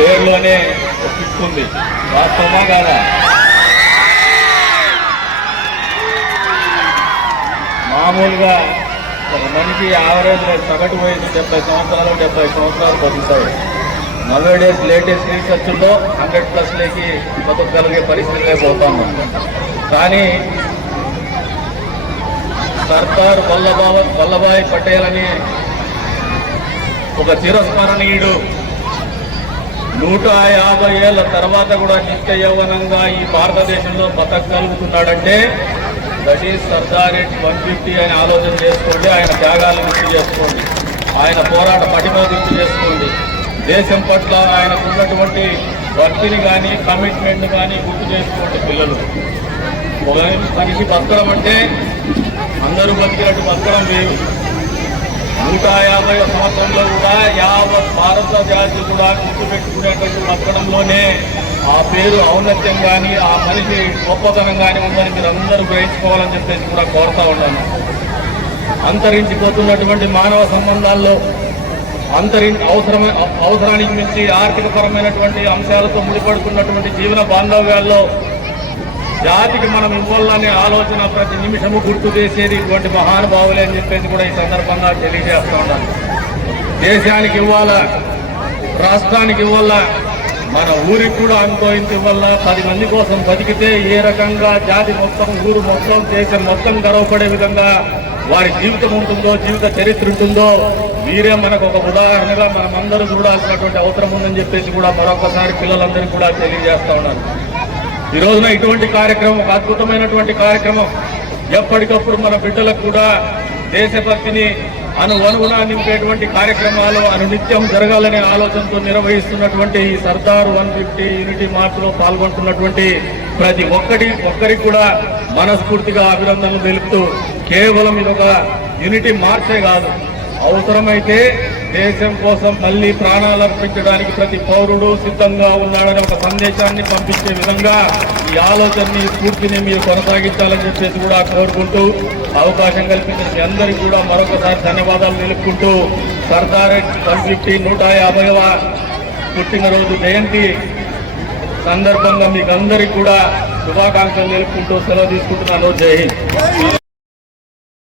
పేరులోనే ఒక ఉంది వాస్తవమా కాదా? మామూలుగా ఒక మనిషి యావరేజ్ సగటు వయసు డెబ్బై సంవత్సరాలు డెబ్బై సంవత్సరాలు బతుకుతాడు. నలభై డేస్ లేటెస్ట్ రీసెర్చ్లో హండ్రెడ్ ప్లస్లోకి బతకగలిగే పరిస్థితి పోతాము కానీ సర్దార్ వల్లభా వల్లభాయ్ పటేల్ అని ఒక చిరస్మరణీయుడు నూట యాభై ఏళ్ళ తర్వాత కూడా నిత్య యౌవనంగా ఈ భారతదేశంలో బతకగలుగుతున్నాడంటే that is Sardar at one fifty అని ఆలోచన చేసుకోండి ఆయన త్యాగాలను గుర్తు చేసుకోండి ఆయన పోరాట పటిమ గుర్తు చేసుకోండి. దేశం పట్ల ఆయనకు ఉన్నటువంటి భక్తిని కానీ కమిట్మెంట్ కానీ గుర్తు చేసుకోండి పిల్లలు. మనిషి బతకడం అంటే అందరూ బతికినట్టు బతకడం వేరు నూట యాభై సంవత్సరంలో కూడా యావత్ భారత జాతి కూడా గుర్తుపెట్టుకునేటట్టు బతకడంలోనే ఆ పేరు ఔన్నత్యం కానీ ఆ మనిషి గొప్పతనం కానీ ఉందని మీరు అందరూ గ్రహించుకోవాలని చెప్పేసి కూడా కోరుతా ఉన్నాను. అంతరించిపోతున్నటువంటి మానవ సంబంధాల్లో అంతరి అవసరమ అవసరానికి మించి ఆర్థికపరమైనటువంటి అంశాలతో ముడిపడుతున్నటువంటి జీవన బాంధవ్యాల్లో జాతికి మనం ఇవ్వాలనే ఆలోచన ప్రతి నిమిషము గుర్తు చేసేది ఇటువంటి మహానుభావులే అని చెప్పేసి కూడా ఈ సందర్భంగా తెలియజేస్తూ ఉన్నాను. దేశానికి ఇవ్వాల? రాష్ట్రానికి ఇవ్వాల? మన ఊరికి కూడా అనుకో ఇంత పది మంది కోసం బతికితే ఏ రకంగా జాతి మొత్తం ఊరు మొత్తం దేశం మొత్తం గర్వపడే విధంగా వారి జీవితం ఉంటుందో జీవిత చరిత్ర ఉంటుందో వీరే మనకు ఒక ఉదాహరణగా మనమందరూ అందరూ చూడాల్సినటువంటి అవసరం ఉందని చెప్పేసి కూడా మరొకసారి పిల్లలందరికీ కూడా తెలియజేస్తా ఉన్నాను. ఈ రోజున ఇటువంటి కార్యక్రమం ఒక అద్భుతమైనటువంటి కార్యక్రమం. ఎప్పటికప్పుడు మన బిడ్డలకు కూడా దేశభక్తిని అను అనుగుణ నింపేటువంటి కార్యక్రమాలు అనునిత్యం జరగాలనే ఆలోచనతో నిర్వహిస్తున్నటువంటి ఈ సర్దార్ వన్ ఫిఫ్టీ యూనిటీ మార్చ్లో పాల్గొంటున్నటువంటి ప్రతి ఒక్కటి ఒక్కరికి కూడా మనస్ఫూర్తిగా అభినందనలు తెలుపుతూ కేవలం ఇదొక యూనిటీ మార్చే కాదు. అవసరమైతే దేశం కోసం మళ్ళీ ప్రాణాలు అర్పించడానికి ప్రతి పౌరుడు సిద్ధంగా ఉన్నాడని ఒక సందేశాన్ని పంపించే విధంగా ఈ ఆలోచనని స్ఫూర్తిని మీరు కొనసాగించాలని చెప్పేసి కూడా కోరుకుంటూ అవకాశం కల్పించిన అందరికీ కూడా మరొకసారి ధన్యవాదాలు నిలుపుకుంటూ సర్దార్ వన్ ఫిఫ్టీ నూట యాభైవ పుట్టినరోజు జయంతి సందర్భంగా మీకు అందరికీ కూడా శుభాకాంక్షలు నిలుపుకుంటూ సెలవు తీసుకుంటున్నాను. జై హింద్.